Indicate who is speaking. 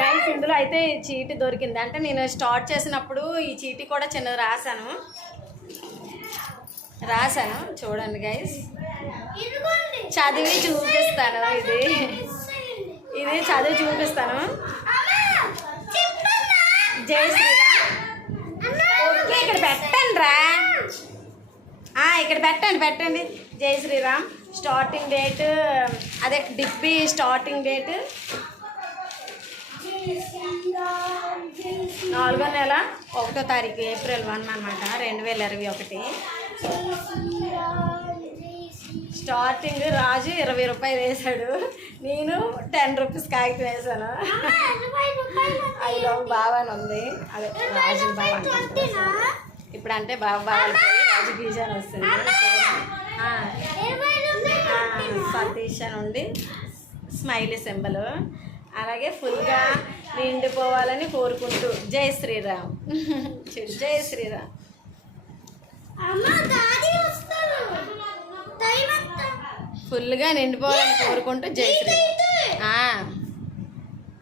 Speaker 1: Guys ఇందులో అయితే ఈ చీటి దొరికింది. అంటే నేను స్టార్ట్ చేసినప్పుడు ఈ చీటి కూడా చిన్నది రాశాను. రాశాను. చూడండి గైస్ చదివి చూపిస్తాను ఇది. ఇది చదివి చూపిస్తాను. జై శ్రీరామ్. ఓకే ఇక్కడ పెట్టండి రా. ఇక్కడ పెట్టండి పెట్టండి. జై శ్రీరామ్. స్టార్టింగ్ డేట్ అదే డిప్పి స్టార్టింగ్ డేట్ నాలుగో నెల ఒకటో తారీఖు ఏప్రిల్ వన్ అనమాట రెండు వేల ఇరవై ఒకటి. స్టార్టింగ్ రాజు ఇరవై రూపాయలు వేసాడు నేను టెన్ రూపీస్ కాగితం వేసాను అయ్యో బాబాని అని ఉంది. అదే రాజు బాబా ఇప్పుడు అంటే బాబా బాబా రాజు గీజాన్ అని వస్తుంది సతీష్ అని ఉండి స్మైలీ సింబల్. అలాగే ఫుల్గా నిండిపోవాలని కోరుకుంటూ. జై శ్రీరామ్. జై శ్రీరామ్. ఫుల్గా నిండిపోవాలని కోరుకుంటూ జై శ్రీరామ్.